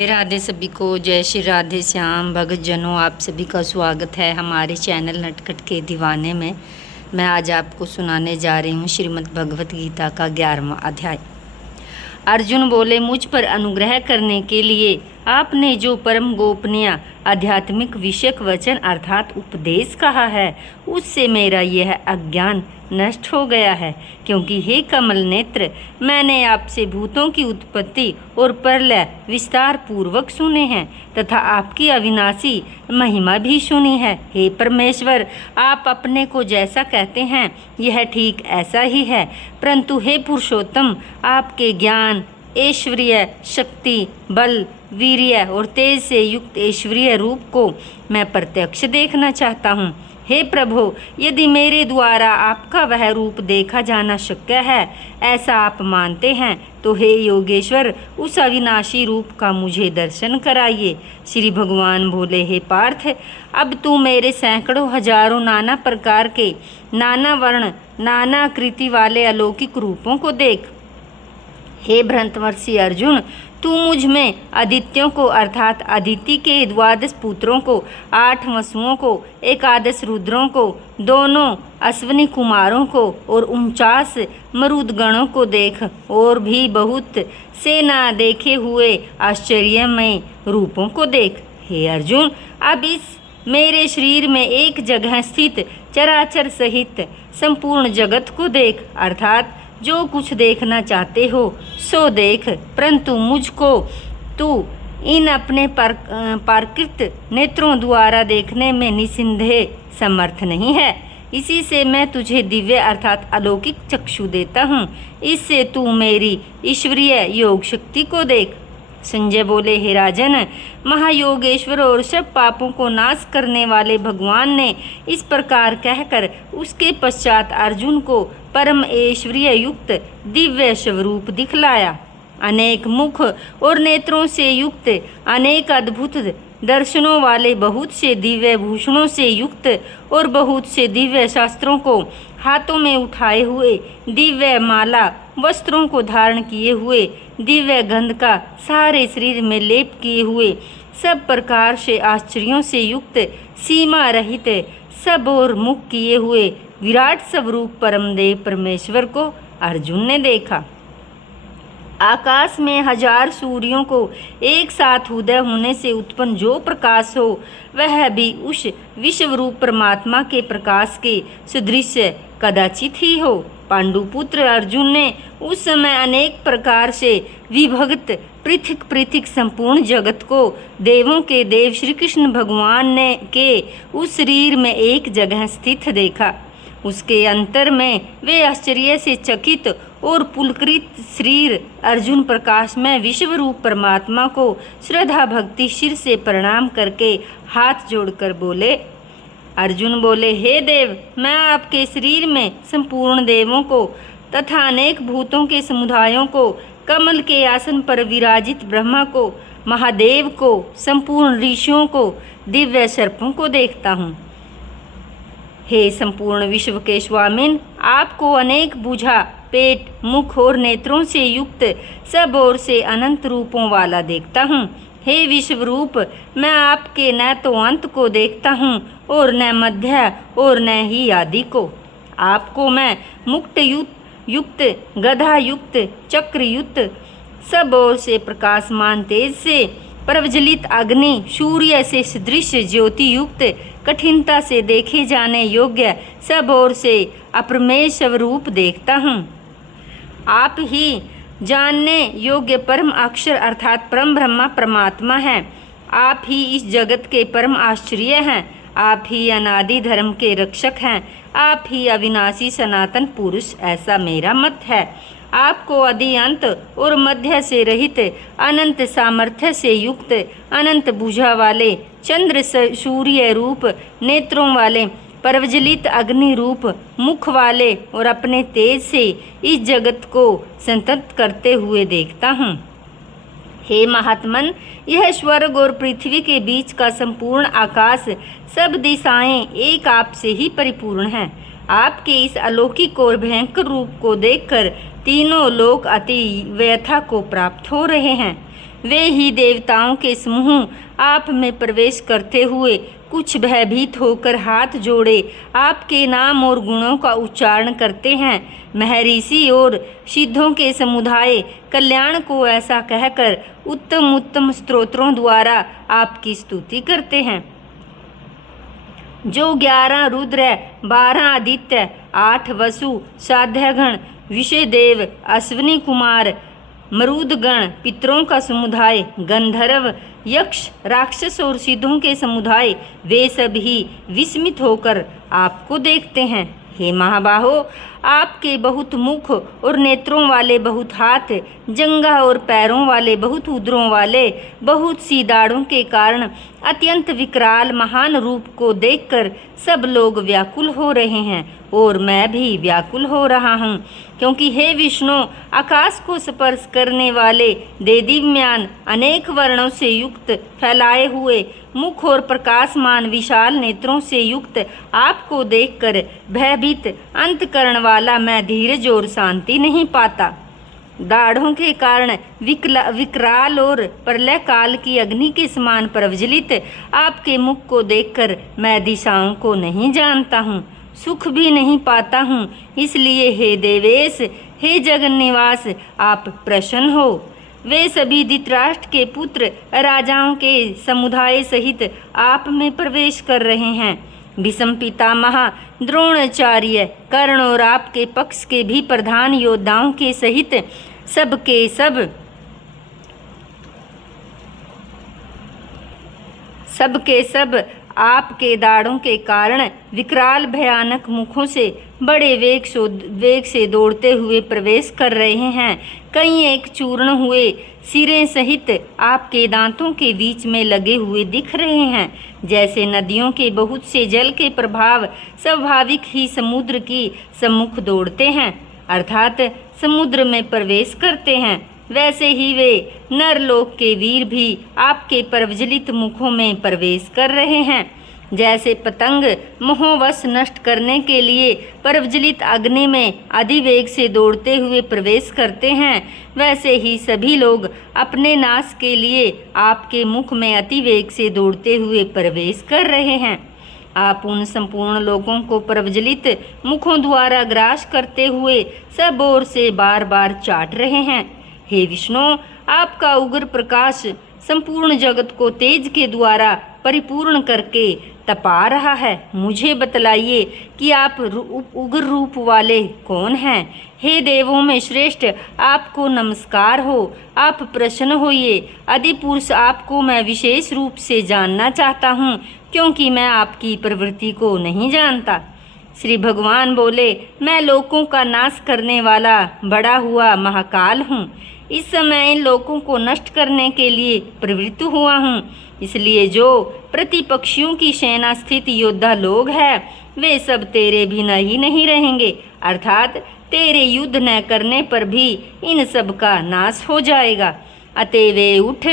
राधे सभी को, जय श्री राधे श्याम भगत जनों। आप सभी का स्वागत है हमारे चैनल नटखट के दीवाने में। मैं आज आपको सुनाने जा रही हूँ श्रीमद् भगवत गीता का 11वां अध्याय। अर्जुन बोले, मुझ पर अनुग्रह करने के लिए आपने जो परम गोपनीय आध्यात्मिक विषयक वचन अर्थात उपदेश कहा है, उससे मेरा यह अज्ञान नष्ट हो गया है। क्योंकि हे कमल नेत्र, मैंने आपसे भूतों की उत्पत्ति और प्रलय विस्तार पूर्वक सुने हैं तथा आपकी अविनाशी महिमा भी सुनी है। हे परमेश्वर, आप अपने को जैसा कहते हैं यह ठीक ऐसा ही है, परंतु हे पुरुषोत्तम, आपके ज्ञान, ऐश्वर्य, शक्ति, बल, वीर्य और तेज से युक्त ऐश्वर्य रूप को मैं प्रत्यक्ष देखना चाहता हूँ। हे प्रभु, यदि मेरे द्वारा आपका वह रूप देखा जाना शक्य है, ऐसा आप मानते हैं, तो हे योगेश्वर, उस अविनाशी रूप का मुझे दर्शन कराइए। श्री भगवान बोले, हे पार्थ, अब तू मेरे सैकड़ों हजारों नाना प्रकार के, नाना वर्ण, नाना आकृति वाले अलौकिक रूपों को देख। हे भ्रांतवर्षी अर्जुन, तू मुझ में आदित्यों को अर्थात अदिति के 12 पुत्रों को, 8 वसुओं को, 11 रुद्रों को, दोनों अश्विनी कुमारों को और 49 मरुदगणों को देख, और भी बहुत से ना देखे हुए आश्चर्यमय रूपों को देख। हे अर्जुन, अब इस मेरे शरीर में एक जगह स्थित चराचर सहित संपूर्ण जगत को देख, अर्थात जो कुछ देखना चाहते हो सो देख, परंतु मुझको तू इन अपने प्राकृत नेत्रों द्वारा देखने में निसंदेह समर्थ नहीं है। इसी से मैं तुझे दिव्य अर्थात अलौकिक चक्षु देता हूँ, इससे तू मेरी ईश्वरीय योग शक्ति को देख। संजय बोले, हे राजन, महायोगेश्वर और सब पापों को नाश करने वाले भगवान ने इस प्रकार कहकर उसके पश्चात अर्जुन को परम ऐश्वर्य युक्त दिव्य स्वरूप दिखलाया। अनेक मुख और नेत्रों से युक्त, अनेक अद्भुत दर्शनों वाले, बहुत से दिव्य भूषणों से युक्त और बहुत से दिव्य शास्त्रों को हाथों में उठाए हुए, दिव्य माला वस्त्रों को धारण किए हुए, दिव्य गंध का सारे शरीर में लेप किए हुए, सब प्रकार से आश्चर्यों से युक्त, सीमा रहित, सब और मुख किए हुए विराट स्वरूप परमदेव परमेश्वर को अर्जुन ने देखा। आकाश में 1000 सूर्यों को एक साथ उदय होने से उत्पन्न जो प्रकाश हो, वह भी उस विश्वरूप परमात्मा के प्रकाश के सदृश कदाचित ही हो। पांडुपुत्र अर्जुन ने उस समय अनेक प्रकार से विभक्त पृथक पृथक संपूर्ण जगत को देवों के देव श्री कृष्ण भगवान ने के उस शरीर में एक जगह स्थित देखा। उसके अंतर में वे आश्चर्य से चकित और पुलकित शरीर अर्जुन प्रकाश में विश्वरूप परमात्मा को श्रद्धा भक्ति शिर से प्रणाम करके हाथ जोड़कर बोले। अर्जुन बोले, हे देव, मैं आपके शरीर में संपूर्ण देवों को तथा अनेक भूतों के समुदायों को, कमल के आसन पर विराजित ब्रह्मा को, महादेव को, संपूर्ण ऋषियों को, दिव्य सर्पों को देखता हूँ। हे संपूर्ण विश्व के स्वामिन, आपको अनेक भुजा, पेट, मुख और नेत्रों से युक्त, सब ओर से अनंत रूपों वाला देखता हूँ। हे विश्वरूप, मैं आपके न तो अंत को देखता हूँ और न मध्य और न ही आदि को। आपको मैं मुक्त युक्त, गदा युक्त, चक्र युक्त, सब ओर से प्रकाशमान तेज से, प्रज्वलित अग्नि, सूर्य से सदृश ज्योति युक्त, कठिनता से देखे जाने योग्य, सब ओर से अप्रमेय स्वरूप देखता हूँ। आप ही जानने योग्य परम अक्षर अर्थात परम ब्रह्मा परमात्मा है। आप ही इस जगत के परम आश्चर्य हैं। आप ही अनादि धर्म के रक्षक हैं। आप ही अविनाशी सनातन पुरुष, ऐसा मेरा मत है। आपको आदि अंत और मध्य से रहित, अनंत सामर्थ्य से युक्त, अनंत भुजा वाले, चंद्र सूर्य रूप नेत्रों वाले, प्रज्वलित अग्नि रूप मुख वाले और अपने तेज से इस जगत को संतत करते हुए देखता हूँ। हे महात्मन, यह स्वर्ग और पृथ्वी के बीच का संपूर्ण आकाश, सब दिशाएं एक आप से ही परिपूर्ण हैं। आपके इस अलौकिक और भयंकर रूप को देखकर तीनों लोक अति व्यथा को प्राप्त हो रहे हैं। वे ही देवताओं के समूह आप में प्रवेश करते हुए कुछ भयभीत होकर हाथ जोड़े आपके नाम और गुणों का उच्चारण करते हैं। महर्षि और सिद्धों के समुदाय कल्याण को ऐसा कहकर उत्तम उत्तम स्तोत्रों द्वारा आपकी स्तुति करते हैं। जो 11 रुद्र, 12 आदित्य, 8 वसु, साध्यगण, विषयदेव, अश्विनी कुमार, मरुदगण, पितरों का समुदाय, गंधर्व, यक्ष, राक्षस और सिद्धों के समुदाय, वे सभी विस्मित होकर आपको देखते हैं। हे महाबाहो, आपके बहुत मुख और नेत्रों वाले बहुत हाथ, जंघा और पैरों वाले बहुत उदरों वाले बहुत सी दाढ़ों के कारण अत्यंत विकराल महान रूप को देखकर सब लोग व्याकुल हो रहे हैं और मैं भी व्याकुल हो रहा हूँ, क्योंकि हे विष्णु, आकाश को स्पर्श करने वाले देदीप्यमान अनेक वर्णों से युक्त फैलाए हुए मुख और प्रकाशमान विशाल नेत्रों से युक्त आपको देखकर भयभीत अंतकरण वाला मैं धीरज और शांति नहीं पाता। दाढ़ों के कारण विकराल और प्रलय काल की अग्नि के समान प्रज्वलित आपके मुख को देखकर मैं दिशाओं को नहीं जानता हूँ, सुख भी नहीं पाता हूँ। इसलिए हे देवेश, हे जगन निवास, आप प्रसन्न हो। वे सभी धृतराष्ट्र के पुत्र राजाओं के समुदाय सहित आप में प्रवेश कर रहे हैं। भीष्म पितामह, द्रोणाचार्य, कर्ण और आपके पक्ष के भी प्रधान योद्धाओं के सहित सबके सब आपके दाढ़ों के कारण विकराल भयानक मुखों से बड़े वेग से दौड़ते हुए प्रवेश कर रहे हैं। कई एक चूर्ण हुए सिरे सहित आपके दांतों के बीच में लगे हुए दिख रहे हैं, जैसे नदियों के बहुत से जल के प्रभाव स्वाभाविक ही समुद्र की सम्मुख दौड़ते हैं, अर्थात समुद्र में प्रवेश करते हैं। वैसे ही वे नरलोक के वीर भी आपके प्रज्वलित मुखों में प्रवेश कर रहे हैं। जैसे पतंग मोहवश नष्ट करने के लिए प्रज्वलित अग्नि में अधिवेग से दौड़ते हुए प्रवेश करते हैं, वैसे ही सभी लोग अपने नाश के लिए आपके मुख में अतिवेग से दौड़ते हुए प्रवेश कर रहे हैं। आप उन संपूर्ण लोगों को प्रज्वलित मुखों द्वारा ग्रास करते हुए सब ओर से बार बार चाट रहे हैं। हे विष्णु, आपका उग्र प्रकाश संपूर्ण जगत को तेज के द्वारा परिपूर्ण करके तपा रहा है। मुझे बतलाइए कि आप उग्र रूप वाले कौन हैं? हे देवों में श्रेष्ठ, आपको नमस्कार हो, आप प्रसन्न होइए। आदि पुरुष, आपको मैं विशेष रूप से जानना चाहता हूँ, क्योंकि मैं आपकी प्रवृत्ति को नहीं जानता। श्री भगवान बोले, मैं लोकों का नाश करने वाला बड़ा हुआ महाकाल हूँ। इस समय इन लोकों को नष्ट करने के लिए प्रवृत्त हुआ हूँ। इसलिए जो प्रतिपक्षियों की सेना स्थित योद्धा लोग हैं, वे सब तेरे बिना ही नहीं रहेंगे, अर्थात तेरे युद्ध न करने पर भी इन सब का नाश हो जाएगा। अतः वे उठ,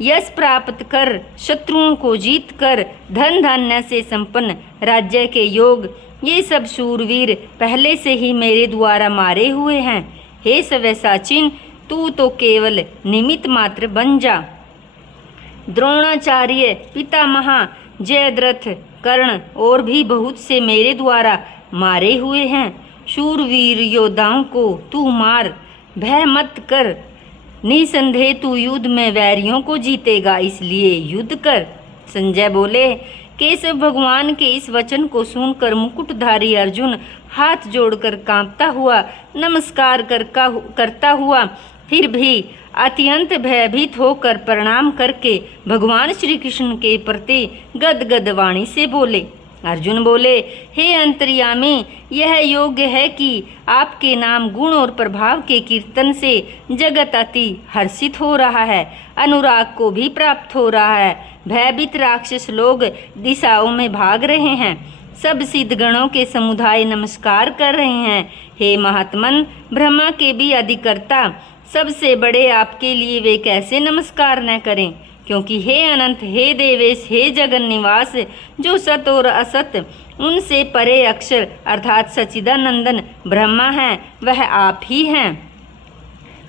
यश प्राप्त कर, शत्रुओं को जीत कर, धन धान्य से संपन्न राज्य के योग, ये सब शूरवीर पहले से ही मेरे द्वारा मारे हुए हैं। हे सव्यसाचिन, तू तो केवल निमित्त मात्र बन जा। द्रोणाचार्य, पितामह, जयद्रथ, कर्ण और भी बहुत से मेरे द्वारा मारे हुए हैं। शूरवीर योद्धाओं को तू मार, भय मत कर। निसंदेह तू युद्ध में वैरियों को जीतेगा, इसलिए युद्ध कर। संजय बोले, केशव भगवान के इस वचन को सुनकर मुकुटधारी अर्जुन हाथ जोड़कर कांपता हुआ नमस्कार करता हुआ फिर भी अत्यंत भयभीत होकर प्रणाम करके भगवान श्री कृष्ण के प्रति गदगद वाणी से बोले। अर्जुन बोले, हे अंतर्यामी, यह योग्य है कि आपके नाम गुण और प्रभाव के कीर्तन से जगत अति हर्षित हो रहा है, अनुराग को भी प्राप्त हो रहा है। भयभीत राक्षस लोग दिशाओं में भाग रहे हैं, सब सिद्धगणों के समुदाय नमस्कार कर रहे हैं। हे महात्मन, ब्रह्मा के भी अधिकर्ता सबसे बड़े आपके लिए वे कैसे नमस्कार न करें, क्योंकि हे अनंत, हे देवेश, हे जगन निवास, जो सत और असत उनसे परे अक्षर अर्थात सच्चिदानंदन ब्रह्मा हैं, वह आप ही हैं।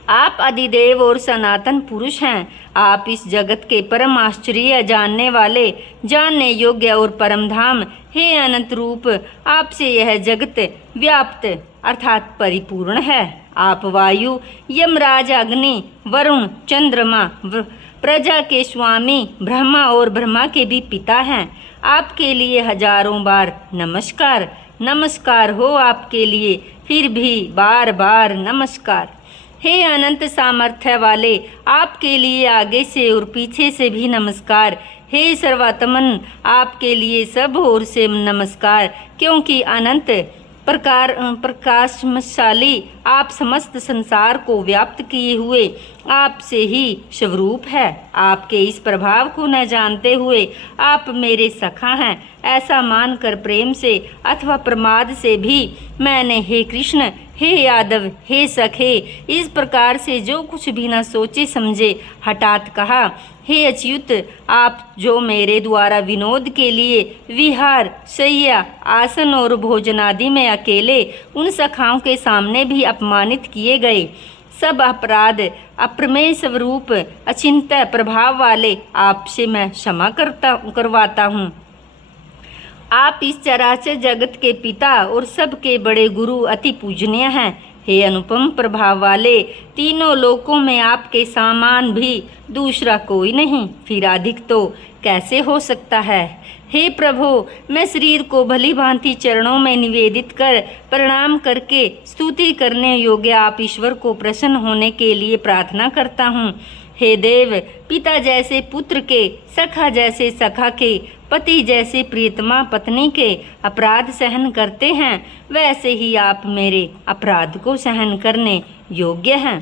आप अधिदेव और सनातन पुरुष हैं। आप इस जगत के परम आश्चर्य जानने वाले, जानने योग्य और परम धाम। हे अनंत रूप, आपसे यह जगत व्याप्त अर्थात परिपूर्ण है। आप वायु, यमराज, अग्नि, वरुण, चंद्रमा, प्रजा के स्वामी, ब्रह्मा और ब्रह्मा के भी पिता हैं। आपके लिए हजारों बार नमस्कार। नमस्कार हो आपके लिए, फिर भी बार बार नमस्कार। हे अनंत सामर्थ्य वाले, आपके लिए आगे से और पीछे से भी नमस्कार। हे सर्वात्मन, आपके लिए सब ओर से नमस्कार, क्योंकि अनंत प्रकाशशाली आप समस्त संसार को व्याप्त किए हुए आपसे ही स्वरूप है। आपके इस प्रभाव को न जानते हुए आप मेरे सखा हैं, ऐसा मानकर प्रेम से अथवा प्रमाद से भी मैंने हे कृष्ण, हे यादव, हे सखे, इस प्रकार से जो कुछ भी न सोचे समझे हठात कहा। हे अच्युत, आप जो मेरे द्वारा विनोद के लिए विहार, शैया, आसन और भोजनादि में अकेले उन सखाओं के सामने भी अपमानित किए गए, सब अपराध अप्रमेय स्वरूप अचिंत्य प्रभाव वाले आपसे मैं क्षमा करवाता हूँ। आप इस चराचर जगत के पिता और सबके बड़े गुरु, अति पूजनीय हैं। हे अनुपम प्रभाव वाले, तीनों लोकों में आपके समान भी दूसरा कोई नहीं, फिर अधिक तो कैसे हो सकता है। हे प्रभु, मैं शरीर को भली भांति चरणों में निवेदित कर प्रणाम करके स्तुति करने योग्य आप ईश्वर को प्रसन्न होने के लिए प्रार्थना करता हूँ। हे देव, पिता जैसे पुत्र के, सखा जैसे सखा के, पति जैसे प्रियतमा पत्नी के अपराध सहन करते हैं, वैसे ही आप मेरे अपराध को सहन करने योग्य हैं।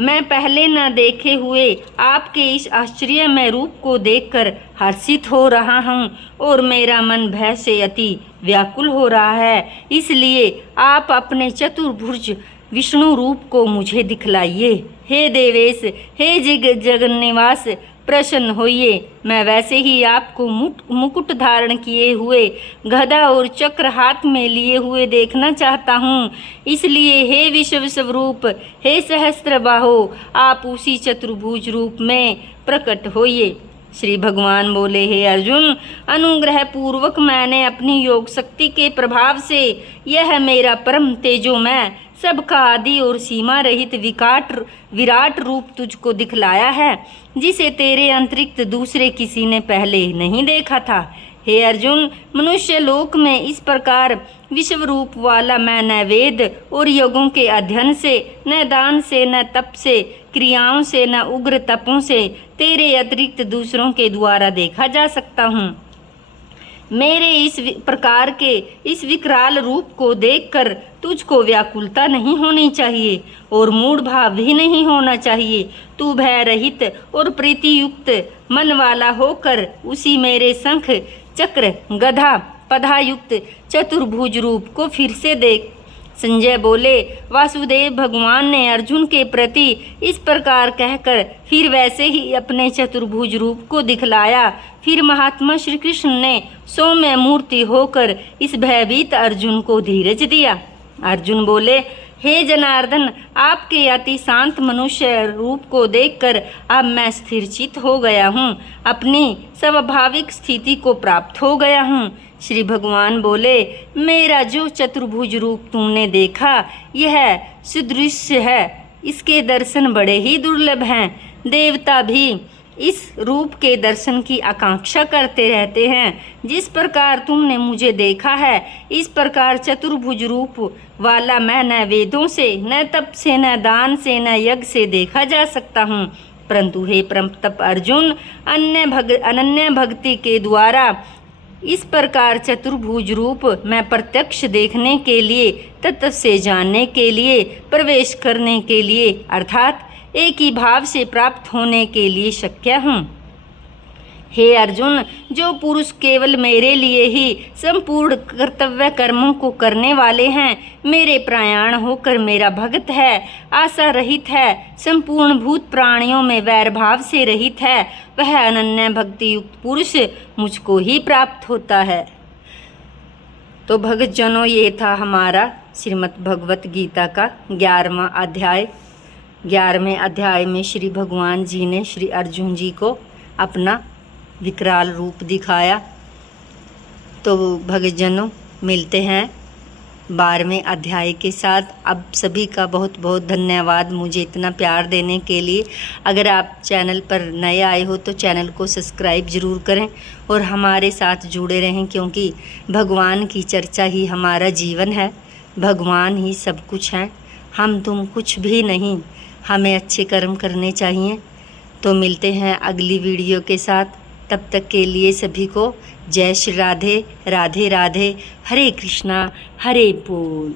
मैं पहले न देखे हुए आपके इस आश्चर्यमय रूप को देखकर हर्षित हो रहा हूँ और मेरा मन भय से अति व्याकुल हो रहा है। इसलिए आप अपने चतुर्भुज विष्णु रूप को मुझे दिखलाइए। हे देवेश, हे जगन्निवास, प्रसन्न होइए। मैं वैसे ही आपको मुकुट धारण किए हुए, गदा और चक्र हाथ में लिए हुए देखना चाहता हूँ। इसलिए हे विश्व स्वरूप, हे सहस्त्रबाहो, आप उसी चतुर्भुज रूप में प्रकट होइए। श्री भगवान बोले, हे अर्जुन, अनुग्रह पूर्वक मैंने अपनी योग शक्ति के प्रभाव से यह मेरा परम तेजोमय, सबका आदि और सीमा रहित विराट रूप तुझको दिखलाया है, जिसे तेरे अतिरिक्त दूसरे किसी ने पहले नहीं देखा था। हे अर्जुन, मनुष्य लोक में इस प्रकार विश्व रूप वाला मैं न वेद और योगों के अध्ययन से, न दान से, न तप से, क्रियाओं से, न उग्र तपों से तेरे अतिरिक्त दूसरों के द्वारा देखा जा सकता हूँ। मेरे इस प्रकार के इस विकराल रूप को देखकर तुझको व्याकुलता नहीं होनी चाहिए और मूढ़ भाव भी नहीं होना चाहिए। तू भय रहित और प्रीति युक्त मन वाला होकर उसी मेरे शंख, चक्र, गदा, पदा युक्त चतुर्भुज रूप को फिर से देख। संजय बोले, वासुदेव भगवान ने अर्जुन के प्रति इस प्रकार कहकर फिर वैसे ही अपने चतुर्भुज रूप को दिखलाया। फिर महात्मा श्री कृष्ण ने सौम्य मूर्ति होकर इस भयभीत अर्जुन को धीरज दिया। अर्जुन बोले, हे जनार्दन, आपके अति शांत मनुष्य रूप को देखकर अब मैं स्थिरचित हो गया हूँ, अपनी स्वाभाविक स्थिति को प्राप्त हो गया हूँ। श्री भगवान बोले, मेरा जो चतुर्भुज रूप तुमने देखा यह सुदृश्य है, इसके दर्शन बड़े ही दुर्लभ हैं। देवता भी इस रूप के दर्शन की आकांक्षा करते रहते हैं। जिस प्रकार तुमने मुझे देखा है, इस प्रकार चतुर्भुज रूप वाला मैं न वेदों से, न तप से, न दान से, न यज्ञ से देखा जा सकता हूँ। परंतु हे परम तप अर्जुन, अनन्य भक्ति के द्वारा इस प्रकार चतुर्भुज रूप मैं प्रत्यक्ष देखने के लिए, तत्व से जानने के लिए, प्रवेश करने के लिए अर्थात एक ही भाव से प्राप्त होने के लिए शक्य हूँ। हे अर्जुन, जो पुरुष केवल मेरे लिए ही संपूर्ण कर्तव्य कर्मों को करने वाले हैं, मेरे प्रयाण होकर मेरा भक्त है, आशा रहित है, संपूर्ण भूत प्राणियों में वैर भाव से रहित है, वह अनन्य भक्ति युक्त पुरुष मुझको ही प्राप्त होता है। तो भक्तजनों, ये था हमारा श्रीमद् भगवत गीता का 11वां अध्याय। 11वें अध्याय में श्री भगवान जी ने श्री अर्जुन जी को अपना विकराल रूप दिखाया। तो भक्तजनों, मिलते हैं 12वें अध्याय के साथ। अब सभी का बहुत बहुत धन्यवाद मुझे इतना प्यार देने के लिए। अगर आप चैनल पर नए आए हो तो चैनल को सब्सक्राइब ज़रूर करें और हमारे साथ जुड़े रहें, क्योंकि भगवान की चर्चा ही हमारा जीवन है। भगवान ही सब कुछ हैं, हम तुम कुछ भी नहीं। हमें अच्छे कर्म करने चाहिए। तो मिलते हैं अगली वीडियो के साथ। तब तक के लिए सभी को जय श्री राधे। राधे राधे। हरे कृष्णा हरे बोल।